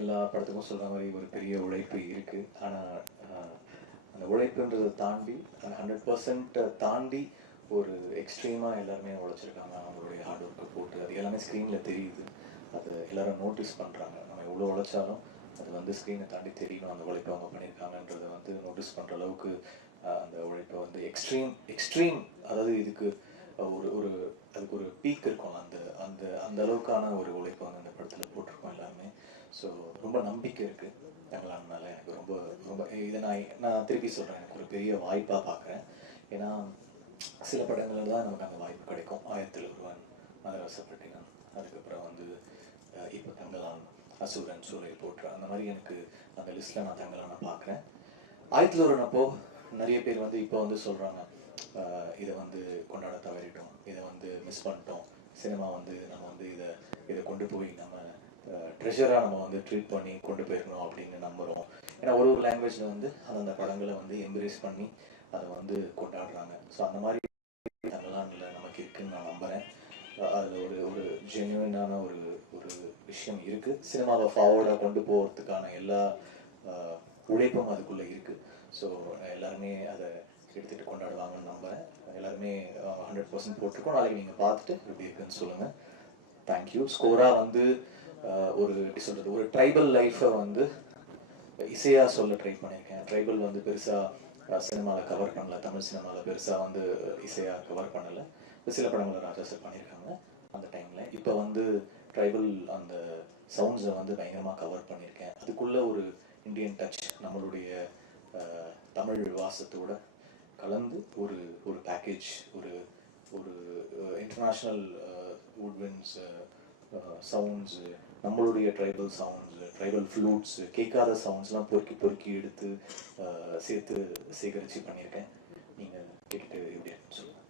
எல்லா படத்துக்கும் சொல்கிற மாதிரி ஒரு பெரிய உழைப்பு இருக்குது. ஆனால் அந்த உழைப்புன்றதை தாண்டி 100% தாண்டி ஒரு எக்ஸ்ட்ரீமாக எல்லாருமே உழைச்சிருக்காங்க. அவங்களுடைய ஹார்ட் ஒர்க்கை போட்டு அது எல்லாமே ஸ்க்ரீனில் தெரியுது. அது எல்லோரும் நோட்டீஸ் பண்ணுறாங்க. நம்ம எவ்வளோ உழைச்சாலும் அது வந்து ஸ்க்ரீனை தாண்டி தெரியணும் அந்த உழைப்பை அவங்க பண்ணியிருக்காங்கன்றதை வந்து நோட்டீஸ் பண்ணுற அளவுக்கு அந்த உழைப்பை வந்து எக்ஸ்ட்ரீம் அதாவது இதுக்கு ஒரு ஒரு அதுக்கு ஒரு பீக் இருக்கும். அந்த அந்த அந்த அளவுக்கான ஒரு உழைப்பை வந்து அந்த படத்தில் போட்டிருக்கோம் எல்லாருமே. ஸோ ரொம்ப நம்பிக்கை இருக்குது தங்களானால. எனக்கு ரொம்ப ரொம்ப இதை நான் திருப்பி சொல்கிறேன், எனக்கு ஒரு பெரிய வாய்ப்பாக பார்க்குறேன். ஏன்னா சில படங்களில் தான் நமக்கு அந்த வாய்ப்பு கிடைக்கும். 1000 ஒருவன், மதராசப்பட்டினம், அதுக்கப்புறம் வந்து இப்போ தங்கலான், அசுரன், சூழல் போற்ற, அந்த மாதிரி எனக்கு அந்த லிஸ்ட்டில் நான் தங்கலான பார்க்குறேன். 1000 ஒருவன் அப்போது நிறைய பேர் வந்து இப்போ வந்து சொல்கிறாங்க, இதை வந்து கொண்டாட தவறிட்டோம், இதை வந்து மிஸ் பண்ணிட்டோம், சினிமா வந்து நம்ம வந்து இதை கொண்டு போய் நம்ம ட்ரெஷராக நம்ம வந்து ட்ரீட் பண்ணி கொண்டு போயிருக்கணும் அப்படின்னு நம்புகிறோம். ஏன்னா ஒரு லாங்குவேஜில் வந்து அந்த படங்களை வந்து எம்ப்ரேஸ் பண்ணி அதை வந்து கொண்டாடுறாங்க. ஸோ அந்த மாதிரி தங்கலான்ல நமக்கு இருக்குதுன்னு நான் நம்புகிறேன். அதில் ஒரு ஒரு ஜென்யூனான ஒரு ஒரு விஷயம் இருக்குது. சினிமாவை ஃபார்வர்டாக கொண்டு போகிறதுக்கான எல்லா உழைப்பும் அதுக்குள்ளே இருக்குது. ஸோ எல்லாருமே அதை எடுத்துகிட்டு கொண்டாடுவாங்கன்னு நம்புகிறேன். எல்லாருமே 100% போட்டிருக்கோம். நாளைக்கு நீங்கள் பார்த்துட்டு எப்படி இருக்குன்னு சொல்லுங்கள். தேங்க்யூ. ஸ்கோராக வந்து ஒரு எப்படி சொல்கிறது, ஒரு ட்ரைபல் லைஃப்பை வந்து இசையாக சொல்ல ட்ரை பண்ணியிருக்கேன். ட்ரைபல் வந்து பெருசாக சினிமாவில் கவர் பண்ணல, தமிழ் சினிமாவில் பெருசாக வந்து இசையாக கவர் பண்ணலை. சில படங்களில் ராஜா சார் பண்ணியிருக்காங்க அந்த டைமில். இப்போ வந்து ட்ரைபல் அந்த சவுண்ட்ஸை வந்து பயங்கரமாக கவர் பண்ணியிருக்கேன். அதுக்குள்ளே ஒரு இந்தியன் டச் நம்மளுடைய தமிழ் வாசத்தோட கலந்து ஒரு ஒரு பேக்கேஜ், ஒரு ஒரு இன்டர்நேஷ்னல் வுட்வின்ஸ் சவுண்ட்ஸு, நம்மளுடைய ட்ரைபல் சவுண்ட்ஸு, ட்ரைபல் ஃப்ளூட்ஸு, கேட்காத சவுண்ட்ஸ்லாம் பொறுக்கி எடுத்து சேர்த்து சேகரித்து பண்ணியிருக்கேன். நீங்கள் கேட்டுட்டு எப்படி இருக்குன்னு சொல்லுங்கள்.